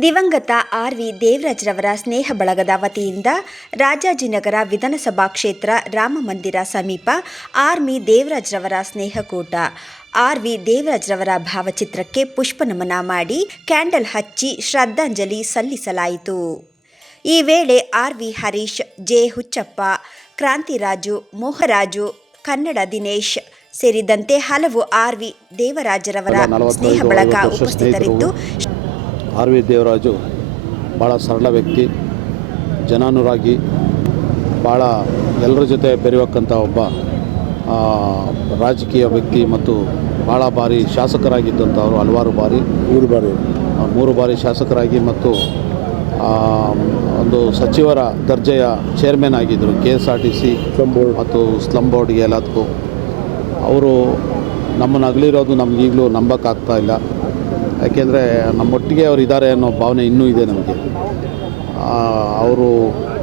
ದಿವಂಗತ ಆರ್.ವಿ. ದೇವರಾಜ್ರವರ ಸ್ನೇಹ ಬಳಗದ ವತಿಯಿಂದ ರಾಜಾಜಿನಗರ ವಿಧಾನಸಭಾ ಕ್ಷೇತ್ರ ರಾಮಮಂದಿರ ಸಮೀಪ ಆರ್.ವಿ. ದೇವರಾಜ್ರವರ ಸ್ನೇಹಕೂಟ. ಆರ್.ವಿ. ದೇವರಾಜ್ರವರ ಭಾವಚಿತ್ರಕ್ಕೆ ಪುಷ್ಪನಮನ ಮಾಡಿ ಕ್ಯಾಂಡಲ್ ಹಚ್ಚಿ ಶ್ರದ್ಧಾಂಜಲಿ ಸಲ್ಲಿಸಲಾಯಿತು. ಈ ವೇಳೆ ಆರ್.ವಿ. ಹರೀಶ್, ಜೆ. ಹುಚ್ಚಪ್ಪ, ಕ್ರಾಂತಿರಾಜು, ಮೋಹರಾಜು, ಕನ್ನಡ ದಿನೇಶ್ ಸೇರಿದಂತೆ ಹಲವು ಆರ್.ವಿ. ದೇವರಾಜ್ರವರ ಸ್ನೇಹ ಬಳಗ ಉಪಸ್ಥಿತರಿದ್ದು, ಆರ್.ವಿ. ದೇವರಾಜು ಭಾಳ ಸರಳ ವ್ಯಕ್ತಿ, ಜನಾನುರಾಗಿ, ಭಾಳ ಎಲ್ಲರ ಜೊತೆ ಬೆರೆಯುವಂಥ ಒಬ್ಬ ರಾಜಕೀಯ ವ್ಯಕ್ತಿ ಮತ್ತು ಭಾಳ ಬಾರಿ ಶಾಸಕರಾಗಿದ್ದಂಥವರು. ಹಲವಾರು ಬಾರಿ ಮೂರು ಬಾರಿ ಶಾಸಕರಾಗಿ ಮತ್ತು ಒಂದು ಸಚಿವರ ದರ್ಜೆಯ ಚೇರ್ಮನ್ ಆಗಿದ್ದರು KSRTC ಮತ್ತು ಸ್ಲಮ್ ಬೋರ್ಡ್ಗೆ ಎಲ್ಲದಕ್ಕೂ. ಅವರು ನಮ್ಮನ್ನು ಅಗಲಿರೋದು ನಮ್ಗೆ ಈಗಲೂ ನಂಬೋಕ್ಕಾಗ್ತಾ ಇಲ್ಲ. ಯಾಕೆಂದರೆ ನಮ್ಮೊಟ್ಟಿಗೆ ಅವರು ಇದ್ದಾರೆ ಅನ್ನೋ ಭಾವನೆ ಇನ್ನೂ ಇದೆ ನಮಗೆ. ಅವರು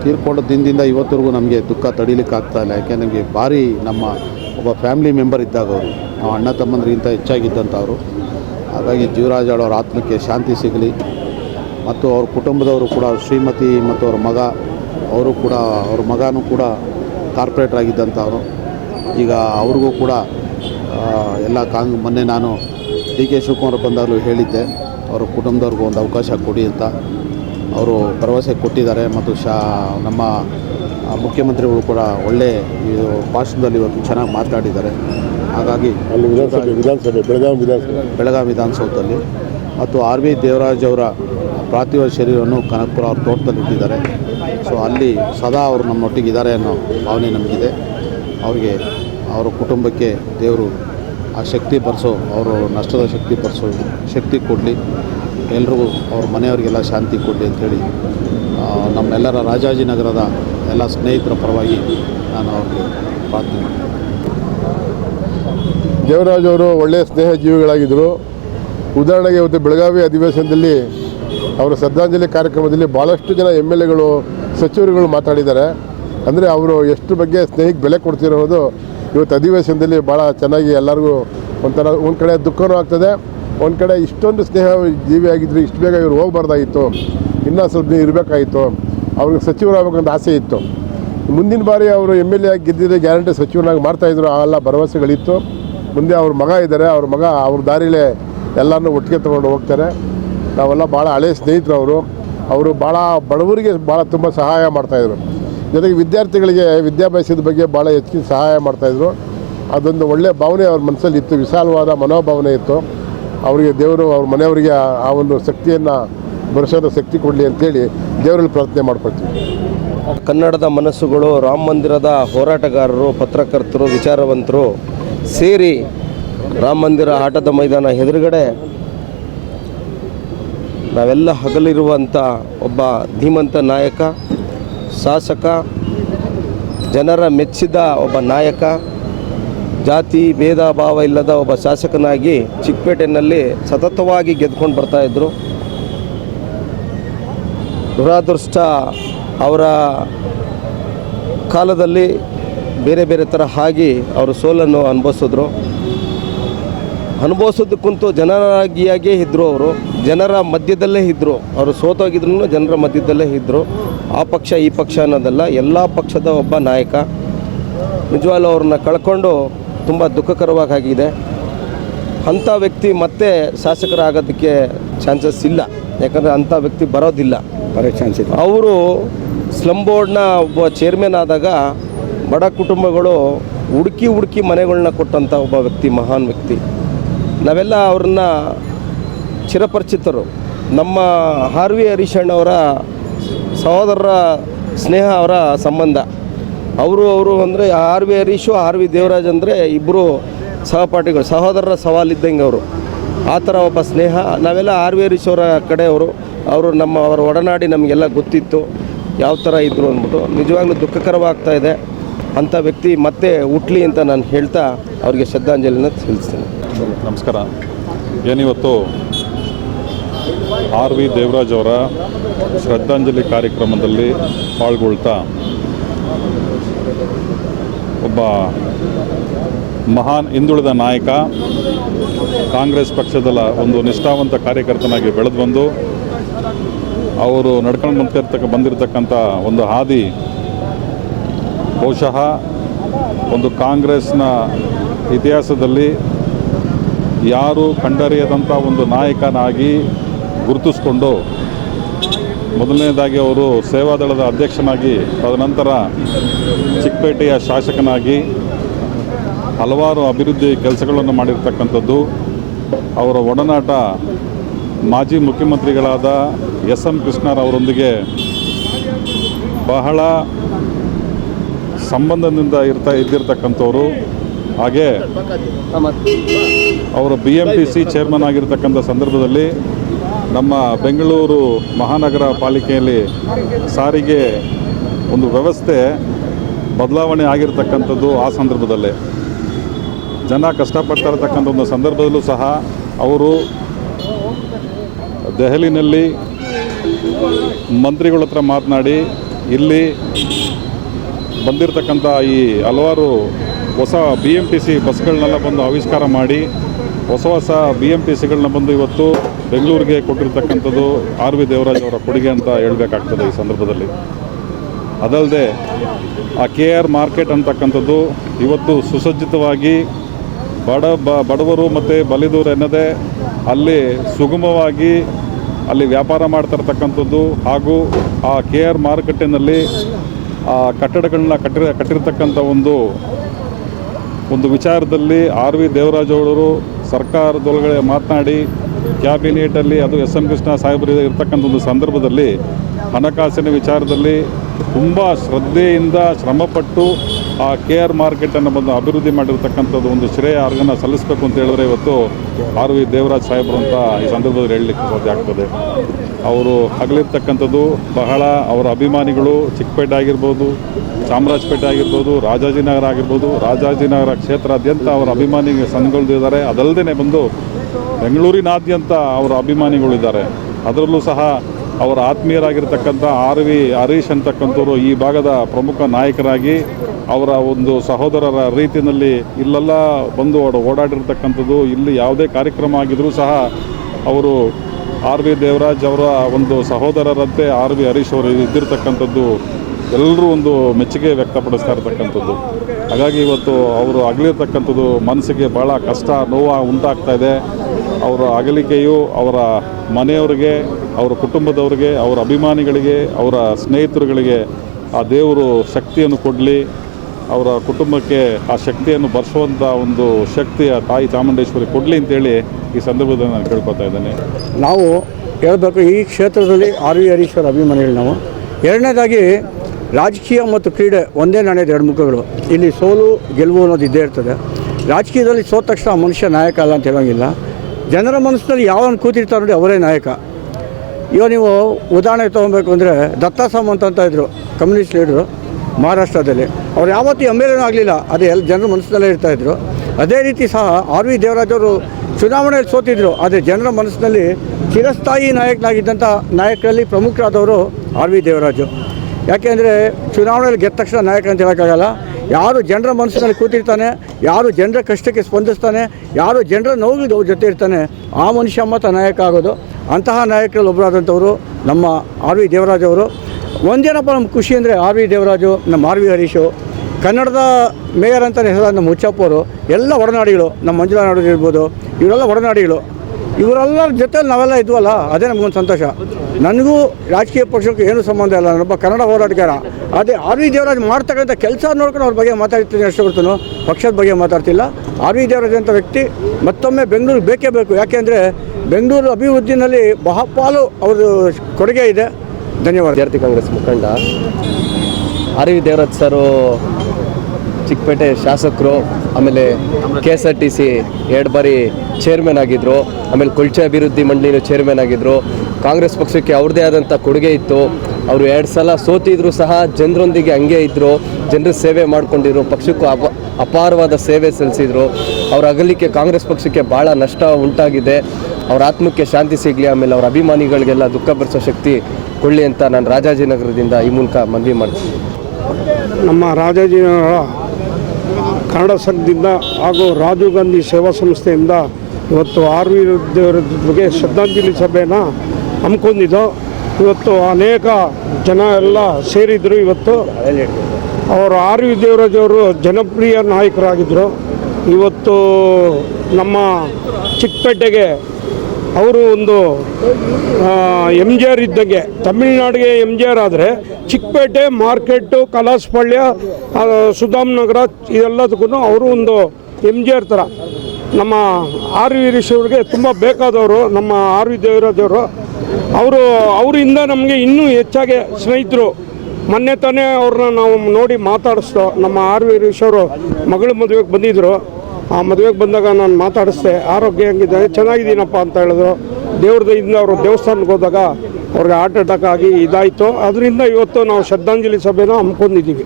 ತೀರ್ಕೊಂಡ ದಿನದಿಂದ ಇವತ್ತರೆಗೂ ನಮಗೆ ದುಃಖ ತಡೀಲಿಕ್ಕಾಗ್ತಾ ಇಲ್ಲ. ಯಾಕೆಂದರೆ ನಮಗೆ ಭಾರಿ ನಮ್ಮ ಒಬ್ಬ ಫ್ಯಾಮಿಲಿ ಮೆಂಬರ್ ಇದ್ದಾಗ ಅವರು, ನಾವು ಅಣ್ಣ ತಮ್ಮಂದ್ರಿಗಿಂತ ಹೆಚ್ಚಾಗಿದ್ದಂಥವ್ರು. ಹಾಗಾಗಿ ಜೀವರಾಜ್ ಅವರ ಆತ್ಮಕ್ಕೆ ಶಾಂತಿ ಸಿಗಲಿ ಮತ್ತು ಅವ್ರ ಕುಟುಂಬದವರು ಕೂಡ, ಶ್ರೀಮತಿ ಮತ್ತು ಅವ್ರ ಮಗ, ಅವರು ಕೂಡ, ಅವ್ರ ಮಗನೂ ಕೂಡ ಕಾರ್ಪೊರೇಟರ್ ಆಗಿದ್ದಂಥವ್ರು. ಈಗ ಅವ್ರಿಗೂ ಕೂಡ ಎಲ್ಲ ಮೊನ್ನೆ ನಾನು ಡಿ ಕೆ ಶಿವಕುಮಾರ್ ಬಂದಾಗಲೂ ಹೇಳಿದ್ದೆ, ಅವರ ಕುಟುಂಬದವ್ರಿಗೂ ಒಂದು ಅವಕಾಶ ಕೊಡಿ ಅಂತ. ಅವರು ಭರವಸೆ ಕೊಟ್ಟಿದ್ದಾರೆ ಮತ್ತು ನಮ್ಮ ಮುಖ್ಯಮಂತ್ರಿಗಳು ಕೂಡ ಒಳ್ಳೆ ಭಾಷಣದಲ್ಲಿ ಇವತ್ತು ಚೆನ್ನಾಗಿ ಮಾತಾಡಿದ್ದಾರೆ. ಹಾಗಾಗಿ ಅಲ್ಲಿ ಬೆಳಗಾವಿ ವಿಧಾನಸೌಧದಲ್ಲಿ ಮತ್ತು ಆರ್.ವಿ. ದೇವರಾಜ್ ಅವರ ಪಾರ್ಥಿವ ಶರೀರವನ್ನು ಕನಕಪುರ ಅವ್ರ ತೋಟದಲ್ಲಿ ಇಟ್ಟಿದ್ದಾರೆ. ಸೊ ಅಲ್ಲಿ ಸದಾ ಅವರು ನಮ್ಮೊಟ್ಟಿಗೆ ಇದ್ದಾರೆ ಅನ್ನೋ ಭಾವನೆ ನಮಗಿದೆ. ಅವರಿಗೆ, ಅವರ ಕುಟುಂಬಕ್ಕೆ ದೇವರು ಆ ಶಕ್ತಿ ಬರೆಸೋ, ಅವರು ನಷ್ಟದ ಶಕ್ತಿ ಬರೆಸೋ ಶಕ್ತಿ ಕೊಡಲಿ, ಎಲ್ರಿಗೂ ಅವ್ರ ಮನೆಯವರಿಗೆಲ್ಲ ಶಾಂತಿ ಕೊಡಲಿ ಅಂಥೇಳಿ ನಮ್ಮೆಲ್ಲರ ರಾಜಾಜಿನಗರದ ಎಲ್ಲ ಸ್ನೇಹಿತರ ಪರವಾಗಿ ನಾನು ಅವ್ರಿಗೆ ಪ್ರಾರ್ಥನೆ ಮಾಡ್ತೀನಿ. ದೇವರಾಜ್ ಅವರು ಒಳ್ಳೆಯ ಸ್ನೇಹ ಜೀವಿಗಳಾಗಿದ್ದರು. ಉದಾಹರಣೆಗೆ ಇವತ್ತು ಬೆಳಗಾವಿ ಅಧಿವೇಶನದಲ್ಲಿ ಅವರ ಶ್ರದ್ಧಾಂಜಲಿ ಕಾರ್ಯಕ್ರಮದಲ್ಲಿ ಭಾಳಷ್ಟು ಜನ MLAಗಳು, ಸಚಿವರುಗಳು ಮಾತಾಡಿದ್ದಾರೆ. ಅಂದರೆ ಅವರು ಎಷ್ಟು ಬಗ್ಗೆ ಸ್ನೇಹಕ್ಕೆ ಬೆಲೆ ಕೊಡ್ತಿರೋದು ಇವತ್ತು ಅಧಿವೇಶನದಲ್ಲಿ ಭಾಳ ಚೆನ್ನಾಗಿ ಎಲ್ಲರಿಗೂ ಒಂಥರ, ಒಂದು ಕಡೆ ದುಃಖವೂ ಆಗ್ತದೆ, ಒಂದು ಕಡೆ ಇಷ್ಟೊಂದು ಸ್ನೇಹ ಜೀವಿಯಾಗಿದ್ದರು, ಇಷ್ಟು ಬೇಗ ಇವರು ಹೋಗಬಾರ್ದಾಗಿತ್ತು, ಇನ್ನೂ ಸ್ವಲ್ಪ ದಿನ ಇರಬೇಕಾಗಿತ್ತು, ಅವ್ರಿಗೆ ಸಚಿವರಾಗಬೇಕಂತ ಆಸೆ ಇತ್ತು. ಮುಂದಿನ ಬಾರಿ ಅವರು MLA ಆಗಿ ಗೆದ್ದಿದ್ದರೆ ಗ್ಯಾರಂಟಿ ಸಚಿವನಾಗಿ ಮಾಡ್ತಾಯಿದ್ರು. ಆ ಎಲ್ಲ ಭರವಸೆಗಳಿತ್ತು. ಮುಂದೆ ಅವ್ರ ಮಗ ಇದ್ದಾರೆ, ಅವ್ರ ಮಗ ಅವ್ರ ದಾರಿಲೇ ಎಲ್ಲರನ್ನೂ ಒಟ್ಟಿಗೆ ತೊಗೊಂಡು ಹೋಗ್ತಾರೆ. ನಾವೆಲ್ಲ ಭಾಳ ಹಳೆಯ ಸ್ನೇಹಿತರು ಅವರು ಭಾಳ ಬಡವರಿಗೆ ಭಾಳ ತುಂಬ ಸಹಾಯ ಮಾಡ್ತಾಯಿದ್ರು. ಜೊತೆಗೆ ವಿದ್ಯಾರ್ಥಿಗಳಿಗೆ ವಿದ್ಯಾಭ್ಯಾಸದ ಬಗ್ಗೆ ಭಾಳ ಹೆಚ್ಚಿನ ಸಹಾಯ ಮಾಡ್ತಾಯಿದ್ರು. ಅದೊಂದು ಒಳ್ಳೆಯ ಭಾವನೆ ಅವ್ರ ಮನಸ್ಸಲ್ಲಿ ಇತ್ತು, ವಿಶಾಲವಾದ ಮನೋಭಾವನೆ ಇತ್ತು. ಅವರಿಗೆ ದೇವರು ಅವ್ರ ಮನೆಯವರಿಗೆ ಆ ಒಂದು ಶಕ್ತಿಯನ್ನು, ಭರವಸೆದ ಶಕ್ತಿ ಕೊಡಲಿ ಅಂತೇಳಿ ದೇವರಲ್ಲಿ ಪ್ರಾರ್ಥನೆ ಮಾಡ್ಕೊಳ್ತೀವಿ. ಕನ್ನಡದ ಮನಸ್ಸುಗಳು, ರಾಮ ಮಂದಿರದ ಹೋರಾಟಗಾರರು, ಪತ್ರಕರ್ತರು, ವಿಚಾರವಂತರು ಸೇರಿ ರಾಮ ಮಂದಿರ ಆಟದ ಮೈದಾನ ಎದುರುಗಡೆ ನಾವೆಲ್ಲ ಹಗಲಿರುವಂಥ ಒಬ್ಬ ಧೀಮಂತ ನಾಯಕ, ಶಾಸಕ, ಜನರ ಮೆಚ್ಚಿದ ಒಬ್ಬ ನಾಯಕ, ಜಾತಿ ಭೇದ ಭಾವ ಇಲ್ಲದ ಒಬ್ಬ ಶಾಸಕನಾಗಿ ಚಿಕ್ಕಪೇಟೆಯಲ್ಲಿ ಸತತವಾಗಿ ಗೆದ್ಕೊಂಡು ಬರ್ತಾಯಿದ್ರು. ದುರಾದೃಷ್ಟ ಅವರ ಕಾಲದಲ್ಲಿ ಬೇರೆ ಬೇರೆ ಥರ ಆಗಿ ಅವರು ಸೋಲನ್ನು ಅನುಭವಿಸೋದಕ್ಕಂತೂ ಜನರಾಗಿಯಾಗೇ ಇದ್ದರು. ಅವರು ಜನರ ಮಧ್ಯದಲ್ಲೇ ಇದ್ದರು. ಅವರು ಸೋತೋಗಿದ್ರು ಜನರ ಮಧ್ಯದಲ್ಲೇ ಇದ್ದರು. ಆ ಪಕ್ಷ ಈ ಪಕ್ಷ ಅನ್ನೋದಲ್ಲ, ಎಲ್ಲ ಪಕ್ಷದ ಒಬ್ಬ ನಾಯಕ. ನಿಜವಾಗ್ಲೂ ಅವ್ರನ್ನ ಕಳ್ಕೊಂಡು ತುಂಬ ದುಃಖಕರವಾಗಿದೆ. ಅಂಥ ವ್ಯಕ್ತಿ ಮತ್ತೆ ಶಾಸಕರಾಗೋದಕ್ಕೆ ಚಾನ್ಸಸ್ ಇಲ್ಲ. ಯಾಕಂದರೆ ಅಂಥ ವ್ಯಕ್ತಿ ಬರೋದಿಲ್ಲ. ಅವರು ಸ್ಲಮ್ ಬೋರ್ಡ್ನ ಒಬ್ಬ ಚೇರ್ಮನ್ ಆದಾಗ ಬಡ ಕುಟುಂಬಗಳು ಹುಡುಕಿ ಮನೆಗಳನ್ನ ಕೊಟ್ಟಂಥ ಒಬ್ಬ ವ್ಯಕ್ತಿ, ಮಹಾನ್ ವ್ಯಕ್ತಿ. ನಾವೆಲ್ಲ ಅವ್ರನ್ನ ಚಿರಪರಿಚಿತರು. ನಮ್ಮ ಆರ್.ವಿ. ಹರೀಶಣ್ಣವರ ಸಹೋದರರ ಸ್ನೇಹ, ಅವರ ಸಂಬಂಧ. ಅವರು ಅಂದರೆ ಆರ್.ವಿ. ಹರೀಶು, ಆರ್.ವಿ. ದೇವರಾಜ್ ಅಂದರೆ ಇಬ್ಬರು ಸಹಪಾಠಿಗಳು, ಸಹೋದರರ ಸವಾಲಿದ್ದಂಗೆ ಅವರು. ಆ ಥರ ಒಬ್ಬ ಸ್ನೇಹ. ನಾವೆಲ್ಲ ಆರ್.ವಿ. ಹರೀಶ್ ಅವರ ಕಡೆಯವರು. ಅವರ ಒಡನಾಡಿ ನಮಗೆಲ್ಲ ಗೊತ್ತಿತ್ತು ಯಾವ ಥರ ಇದ್ದರು ಅಂದ್ಬಿಟ್ಟು. ನಿಜವಾಗ್ಲೂ ದುಃಖಕರವಾಗ್ತಾಯಿದೆ. ಅಂಥ ವ್ಯಕ್ತಿ ಮತ್ತೆ ಹುಟ್ಟಲಿ ಅಂತ ನಾನು ಹೇಳ್ತಾ ಅವರಿಗೆ ಶ್ರದ್ಧಾಂಜಲಿನ ಸಲ್ಲಿಸ್ತೀನಿ. ನಮಸ್ಕಾರ. ಏನಿವತ್ತು ಆರ್.ವಿ. ದೇವರಾಜ್ ಅವರ ಶ್ರದ್ಧಾಂಜಲಿ ಕಾರ್ಯಕ್ರಮದಲ್ಲಿ ಪಾಲ್ಗೊಳ್ತಾ ಒಬ್ಬ ಮಹಾನ್ ಹಿಂದುಳಿದ ನಾಯಕ, ಕಾಂಗ್ರೆಸ್ ಪಕ್ಷದ ಒಂದು ನಿಷ್ಠಾವಂತ ಕಾರ್ಯಕರ್ತನಾಗಿ ಬೆಳೆದು ಬಂದು ಅವರು ನಡ್ಕೊಂಡು ಬಂದಿರತಕ್ಕಂಥ ಒಂದು ಹಾದಿ ಬಹುಶಃ ಒಂದು ಕಾಂಗ್ರೆಸ್ನ ಇತಿಹಾಸದಲ್ಲಿ ಯಾರು ಕಂಡರಿಯದಂಥ ಒಂದು ನಾಯಕನಾಗಿ ಗುರುತಿಸ್ಕೊಂಡು ಮೊದಲನೇದಾಗಿ ಅವರು ಸೇವಾದಳದ ಅಧ್ಯಕ್ಷನಾಗಿ, ತದನಂತರ ಚಿಕ್ಕಪೇಟೆಯ ಶಾಸಕನಾಗಿ ಹಲವಾರು ಅಭಿವೃದ್ಧಿ ಕೆಲಸಗಳನ್ನು ಮಾಡಿರ್ತಕ್ಕಂಥದ್ದು. ಅವರ ಒಡನಾಟ ಮಾಜಿ ಮುಖ್ಯಮಂತ್ರಿಗಳಾದ ಎಸ್.ಎಂ. ಕೃಷ್ಣರವರೊಂದಿಗೆ ಬಹಳ ಸಂಬಂಧದಿಂದ ಇದ್ದಿರ್ತಕ್ಕಂಥವ್ರು. ಹಾಗೆ ಅವರು BMTC ಚೇರ್ಮನ್ ಆಗಿರ್ತಕ್ಕಂಥ ಸಂದರ್ಭದಲ್ಲಿ ನಮ್ಮ ಬೆಂಗಳೂರು ಮಹಾನಗರ ಪಾಲಿಕೆಯಲ್ಲಿ ಸಾರಿಗೆ ಒಂದು ವ್ಯವಸ್ಥೆ ಬದಲಾವಣೆ ಆಗಿರ್ತಕ್ಕಂಥದ್ದು. ಆ ಸಂದರ್ಭದಲ್ಲೇ ಜನ ಕಷ್ಟಪಡ್ತಾ ಇರತಕ್ಕಂಥ ಒಂದು ಸಂದರ್ಭದಲ್ಲೂ ಸಹ ಅವರು ದೆಹಲಿನಲ್ಲಿ ಮಂತ್ರಿಗಳ ಹತ್ರ ಮಾತನಾಡಿ ಇಲ್ಲಿ ಬಂದಿರತಕ್ಕಂಥ ಈ ಹಲವಾರು ಹೊಸ BMTC ಬಸ್ಗಳನ್ನೆಲ್ಲ ಬಂದು ಆವಿಷ್ಕಾರ ಮಾಡಿ ಹೊಸ BMTCಗಳನ್ನ ಬಂದು ಇವತ್ತು ಬೆಂಗಳೂರಿಗೆ ಕೊಟ್ಟಿರ್ತಕ್ಕಂಥದ್ದು ಆರ್ ವಿ ದೇವರಾಜ್ ಅವರ ಕೊಡುಗೆ ಅಂತ ಹೇಳಬೇಕಾಗ್ತದೆ ಈ ಸಂದರ್ಭದಲ್ಲಿ. ಅದಲ್ಲದೆ ಆ KR ಮಾರ್ಕೆಟ್ ಅಂತಕ್ಕಂಥದ್ದು ಇವತ್ತು ಸುಸಜ್ಜಿತವಾಗಿ ಬಡವರು ಮತ್ತು ಬಲಿದವರು ಎನ್ನದೇ ಅಲ್ಲಿ ಸುಗಮವಾಗಿ ಅಲ್ಲಿ ವ್ಯಾಪಾರ ಮಾಡ್ತಿರ್ತಕ್ಕಂಥದ್ದು. ಹಾಗೂ ಆ KR ಮಾರುಕಟ್ಟೆಯಲ್ಲಿ ಆ ಕಟ್ಟಡಗಳನ್ನ ಕಟ್ಟಿರ್ತಕ್ಕಂಥ ಒಂದು ವಿಚಾರದಲ್ಲಿ ಆರ್ ವಿ ದೇವರಾಜ್ ಅವರು ಸರ್ಕಾರದೊಳಗಡೆ ಮಾತನಾಡಿ ಕ್ಯಾಬಿನೆಟಲ್ಲಿ ಅದು ಎಸ್.ಎಂ. ಕೃಷ್ಣ ಸಾಹೇಬರು ಇರ್ತಕ್ಕಂಥ ಒಂದು ಸಂದರ್ಭದಲ್ಲಿ ಹಣಕಾಸಿನ ವಿಚಾರದಲ್ಲಿ ತುಂಬ ಶ್ರದ್ಧೆಯಿಂದ ಶ್ರಮಪಟ್ಟು ಆ KR ಮಾರ್ಕೆಟನ್ನು ಬಂದು ಅಭಿವೃದ್ಧಿ ಮಾಡಿರ್ತಕ್ಕಂಥದ್ದು ಒಂದು ಶ್ರೇಯ ಅವ್ರಿಗನ್ನು ಸಲ್ಲಿಸಬೇಕು ಅಂತ ಹೇಳಿದ್ರೆ ಇವತ್ತು ಆರ್ ವಿ ದೇವರಾಜ್ ಸಾಹೇಬರು ಅಂತ ಈ ಸಂದರ್ಭದಲ್ಲಿ ಹೇಳಲಿಕ್ಕೆ ಸಾಧ್ಯ ಆಗ್ತದೆ. ಅವರು ಹಗಲಿರ್ತಕ್ಕಂಥದ್ದು ಬಹಳ ಅವರ ಅಭಿಮಾನಿಗಳು ಚಿಕ್ಕಪೇಟೆ ಆಗಿರ್ಬೋದು, ಚಾಮರಾಜಪೇಟೆ ಆಗಿರ್ಬೋದು, ರಾಜಾಜಿನಗರ ಆಗಿರ್ಬೋದು, ರಾಜಾಜಿನಗರ ಕ್ಷೇತ್ರಾದ್ಯಂತ ಅವರ ಅಭಿಮಾನಿ ಸಂಘಗಳಿದ್ದಾರೆ. ಅದಲ್ಲದೆ ಬಂದು ಬೆಂಗಳೂರಿನಾದ್ಯಂತ ಅವರ ಅಭಿಮಾನಿಗಳಿದ್ದಾರೆ. ಅದರಲ್ಲೂ ಸಹ ಅವರ ಆತ್ಮೀಯರಾಗಿರ್ತಕ್ಕಂಥ ಆರ್ ವಿ ಹರೀಶ್ ಅಂತಕ್ಕಂಥವ್ರು ಈ ಭಾಗದ ಪ್ರಮುಖ ನಾಯಕರಾಗಿ ಅವರ ಒಂದು ಸಹೋದರರ ರೀತಿಯಲ್ಲಿ ಇಲ್ಲೆಲ್ಲ ಬಂದು ಓಡಾಡಿರ್ತಕ್ಕಂಥದ್ದು. ಇಲ್ಲಿ ಯಾವುದೇ ಕಾರ್ಯಕ್ರಮ ಆಗಿದ್ರೂ ಸಹ ಅವರು ಆರ್ ವಿ ದೇವರಾಜ್ ಅವರ ಒಂದು ಸಹೋದರರಂತೆ ಆರ್ ವಿ ಹರೀಶ್ ಅವರು ಇದ್ದಿರ್ತಕ್ಕಂಥದ್ದು ಎಲ್ಲರೂ ಒಂದು ಮೆಚ್ಚುಗೆ ವ್ಯಕ್ತಪಡಿಸ್ತಾ ಇರ್ತಕ್ಕಂಥದ್ದು. ಹಾಗಾಗಿ ಇವತ್ತು ಅವರು ಅಗಲಿರ್ತಕ್ಕಂಥದ್ದು ಮನಸ್ಸಿಗೆ ಭಾಳ ಕಷ್ಟ, ನೋವು ಉಂಟಾಗ್ತಾ ಇದೆ. ಅವರ ಅಗಲಿಕೆಯು ಅವರ ಮನೆಯವರಿಗೆ, ಅವರ ಕುಟುಂಬದವರಿಗೆ, ಅವರ ಅಭಿಮಾನಿಗಳಿಗೆ, ಅವರ ಸ್ನೇಹಿತರುಗಳಿಗೆ ಆ ದೇವರು ಶಕ್ತಿಯನ್ನು ಕೊಡಲಿ, ಅವರ ಕುಟುಂಬಕ್ಕೆ ಆ ಶಕ್ತಿಯನ್ನು ಬರೆಸುವಂಥ ಒಂದು ಶಕ್ತಿಯ ತಾಯಿ ಚಾಮುಂಡೇಶ್ವರಿ ಕೊಡಲಿ ಅಂತೇಳಿ ಈ ಸಂದರ್ಭದಲ್ಲಿ ನಾನು ಕೇಳ್ಕೊತಾ ಇದ್ದೇನೆ. ನಾವು ಹೇಳಬೇಕು, ಈ ಕ್ಷೇತ್ರದಲ್ಲಿ ಆರ್ ವಿ ಹರೀಶ್ವರ ಅಭಿಮಾನಿಗಳು ನಾವು. ಎರಡನೇದಾಗಿ ರಾಜಕೀಯ ಮತ್ತು ಕ್ರೀಡೆ ಒಂದೇ ನಾಣ್ಯದ ಎರಡು ಮುಖಗಳು. ಇಲ್ಲಿ ಸೋಲು ಗೆಲುವು ಅನ್ನೋದು ಇದ್ದೇ ಇರ್ತದೆ. ರಾಜಕೀಯದಲ್ಲಿ ಸೋತ ತಕ್ಷಣ ಮನುಷ್ಯ ನಾಯಕ ಅಲ್ಲ ಅಂತ ಹೇಳೋಂಗಿಲ್ಲ. ಜನರ ಮನಸ್ಸಿನಲ್ಲಿ ಯಾವನು ಕೂತಿರ್ತಾರೆ ನೋಡಿ ಅವರೇ ನಾಯಕ. ಇವಾಗ ನೀವು ಉದಾಹರಣೆ ತೊಗೊಬೇಕು ಅಂದರೆ ದತ್ತಾ ಸಾಮಂತ್ ಅಂತ ಇದ್ದರು, ಕಮ್ಯುನಿಸ್ಟ್ ಲೀಡರು ಮಹಾರಾಷ್ಟ್ರದಲ್ಲಿ. ಅವ್ರು ಯಾವತ್ತೂ MLA ಆಗಲಿಲ್ಲ, ಅದೇ ಜನರ ಮನಸ್ಸಿನಲ್ಲೇ ಇರ್ತಾಯಿದ್ರು. ಅದೇ ರೀತಿ ಸಹ ಆರ್ ವಿ ದೇವರಾಜ್ ಅವರು ಚುನಾವಣೆಯಲ್ಲಿ ಸೋತಿದ್ರು, ಆದರೆ ಜನರ ಮನಸ್ಸಿನಲ್ಲಿ ಚಿರಸ್ಥಾಯಿ ನಾಯಕನಾಗಿದ್ದಂಥ ನಾಯಕರಲ್ಲಿ ಪ್ರಮುಖರಾದವರು ಆರ್ ವಿ ದೇವರಾಜು. ಯಾಕೆಂದರೆ ಚುನಾವಣೆಯಲ್ಲಿ ಗೆದ್ದ ತಕ್ಷಣ ನಾಯಕ ಅಂತ ಹೇಳೋಕ್ಕಾಗಲ್ಲ. ಯಾರು ಜನರ ಮನಸ್ಸಿನಲ್ಲಿ ಕೂತಿರ್ತಾನೆ, ಯಾರು ಜನರ ಕಷ್ಟಕ್ಕೆ ಸ್ಪಂದಿಸ್ತಾನೆ, ಯಾರು ಜನರ ನೋವಿಗೆ ಜೊತೆ ಇರ್ತಾನೆ, ಆ ಮನುಷ್ಯ ಮಾತ್ರ ನಾಯಕ ಆಗೋದು. ಅಂತಹ ನಾಯಕರಲ್ಲಿ ಒಬ್ಬರಾದಂಥವರು ನಮ್ಮ ಆರ್ ವಿ ದೇವರಾಜ್ ಅವರು. ಒಂದೇನಪ್ಪ ನಮ್ಗೆ ಖುಷಿ ಅಂದರೆ ಆರ್ ವಿ ದೇವರಾಜು, ನಮ್ಮ ಆರ್ ವಿ ಹರೀಶು, ಕನ್ನಡದ ಮೇಯರ್ ಅಂತಲೇ ಹೆಸರಾದ ನಮ್ಮ ಹುಚ್ಚಪ್ಪವರು ಎಲ್ಲ ಒಡನಾಡಿಗಳು. ನಮ್ಮ ಮಂಜುಳಾ ನಾಡೋದು ಇರ್ಬೋದು, ಇವರೆಲ್ಲ ಒಡನಾಡಿಗಳು. ಇವರೆಲ್ಲರ ಜೊತೆಲಿ ನಾವೆಲ್ಲ ಇದ್ವಲ್ಲ, ಅದೇ ನಮಗೊಂದು ಸಂತೋಷ. ನನಗೂ ರಾಜಕೀಯ ಪಕ್ಷಕ್ಕೂ ಏನೂ ಸಂಬಂಧ ಇಲ್ಲ, ನಾನೊಬ್ಬ ಕನ್ನಡ ಹೋರಾಟಗಾರ. ಅದೇ ಆರ್ ವಿ ದೇವರಾಜ್ ಮಾಡ್ತಕ್ಕಂಥ ಕೆಲಸ ನೋಡ್ಕೊಂಡು ಅವ್ರ ಬಗ್ಗೆ ಮಾತಾಡ್ತೀನಿ ಅಷ್ಟೇ ಹೊರತು ಪಕ್ಷದ ಬಗ್ಗೆ ಮಾತಾಡ್ತಿಲ್ಲ. ಆರ್ ವಿ ದೇವರಾಜ್ ಅಂತ ವ್ಯಕ್ತಿ ಮತ್ತೊಮ್ಮೆ ಬೆಂಗಳೂರು ಬೇಕೇ ಬೇಕು. ಯಾಕೆಂದರೆ ಬೆಂಗಳೂರು ಅಭಿವೃದ್ಧಿನಲ್ಲಿ ಬಹುಪಾಲು ಅವ್ರದ್ದು ಕೊಡುಗೆ ಇದೆ. ಧನ್ಯವಾದ. ವಿದ್ಯಾರ್ಥಿ ಕಾಂಗ್ರೆಸ್ ಮುಖಂಡ ಆರ್ ವಿ ದೇವರಾಜ್ ಸರು ಚಿಕ್ಕಪೇಟೆ ಶಾಸಕರು, ಆಮೇಲೆ KSRTC 2 ಬಾರಿ ಚೇರ್ಮನ್ ಆಗಿದ್ದರು, ಆಮೇಲೆ ಕೊಲ್ಚೆ ಅಭಿವೃದ್ಧಿ ಮಂಡಳಿನೂ ಚೇರ್ಮನ್ ಆಗಿದ್ದರು. ಕಾಂಗ್ರೆಸ್ ಪಕ್ಷಕ್ಕೆ ಅವ್ರದ್ದೇ ಆದಂಥ ಕೊಡುಗೆ ಇತ್ತು. ಅವರು 2 ಸಲ ಸೋತಿದ್ರು ಸಹ ಜನರೊಂದಿಗೆ ಹಂಗೆ ಇದ್ದರು, ಜನರ ಸೇವೆ ಮಾಡಿಕೊಂಡಿದ್ರು, ಪಕ್ಷಕ್ಕೂ ಅಪಾರವಾದ ಸೇವೆ ಸಲ್ಲಿಸಿದರು. ಅವರ ಅಗಲಿಕೆ ಕಾಂಗ್ರೆಸ್ ಪಕ್ಷಕ್ಕೆ ಭಾಳ ನಷ್ಟ ಉಂಟಾಗಿದೆ. ಅವ್ರ ಆತ್ಮಕ್ಕೆ ಶಾಂತಿ ಸಿಗಲಿ, ಆಮೇಲೆ ಅವ್ರ ಅಭಿಮಾನಿಗಳಿಗೆಲ್ಲ ದುಃಖ ಭರಿಸೋ ಶಕ್ತಿ ಕೊಳ್ಳಿ ಅಂತ ನಾನು ರಾಜಾಜಿನಗರದಿಂದ ಈ ಮೂಲಕ ಮನವಿ ಮಾಡ್ತೀನಿ. ನಮ್ಮ ರಾಜಾಜಿನಗರ ಕನ್ನಡ ಸಂಘದಿಂದ ಹಾಗೂ ರಾಜೀವ್ ಗಾಂಧಿ ಸೇವಾ ಸಂಸ್ಥೆಯಿಂದ ಇವತ್ತು ಆರ್ ವಿ ದೇವರಿಗೆ ಶ್ರದ್ಧಾಂಜಲಿ ಸಭೆನ ಹಮ್ಮಿಕೊಂಡಿದ್ದು. ಇವತ್ತು ಅನೇಕ ಜನ ಎಲ್ಲ ಸೇರಿದ್ರು. ಇವತ್ತು ಅವರು ಆರ್ ವಿ ದೇವರಾಜ್ ಅವರು ಜನಪ್ರಿಯ ನಾಯಕರಾಗಿದ್ದರು. ಇವತ್ತು ನಮ್ಮ ಚಿಕ್ಕಪೇಟೆಗೆ ಅವರು ಒಂದು ಎಮ್ ಜಿ ಆರ್ ಇದ್ದಂಗೆ, ತಮಿಳುನಾಡಿಗೆ ಎಮ್ ಜಿ ಆರ್ ಆದರೆ ಚಿಕ್ಕಪೇಟೆ ಮಾರ್ಕೆಟು, ಕಲಾಸಪಾಳ್ಯ, ಸುಧಾಮ್ ನಗರ ಇದೆಲ್ಲದಕ್ಕೂ ಅವರು ಒಂದು ಎಮ್ ಜಿ ಆರ್ ಥರ ನಮ್ಮ ಆರ್ ವಿ ವೀರೇಶ್ವರಿಗೆ ತುಂಬ ಬೇಕಾದವರು ನಮ್ಮ ಆರ್ ವಿ ದೇವರಾಜವರು. ಅವರಿಂದ ನಮಗೆ ಇನ್ನೂ ಹೆಚ್ಚಾಗಿ ಸ್ನೇಹಿತರು. ಮೊನ್ನೆ ತಾನೇ ಅವ್ರನ್ನ ನಾವು ನೋಡಿ ಮಾತಾಡಿಸ್ದೋ. ನಮ್ಮ ಆರ್ ವಿ ವೀರೇಶ್ವರು ಮಗಳ ಮದುವೆಗೆ ಬಂದಿದ್ದರು. ಆ ಮದುವೆಗೆ ಬಂದಾಗ ನಾನು ಮಾತಾಡಿಸ್ದೆ, ಆರೋಗ್ಯ ಹೆಂಗಿದೆ, ಚೆನ್ನಾಗಿದ್ದೀನಪ್ಪ ಅಂತ ಹೇಳಿದ್ರು. ದೇವ್ರದಿಂದ ಅವರು ದೇವಸ್ಥಾನಕ್ಕೆ ಹೋದಾಗ ಅವ್ರಿಗೆ ಹಾರ್ಟ್ ಅಟ್ಯಾಕ್ ಆಗಿ ಇದಾಯಿತು. ಅದರಿಂದ ಇವತ್ತು ನಾವು ಶ್ರದ್ಧಾಂಜಲಿ ಸಭೆನ ಹಮ್ಮಿಕೊಂಡಿದ್ದೀವಿ.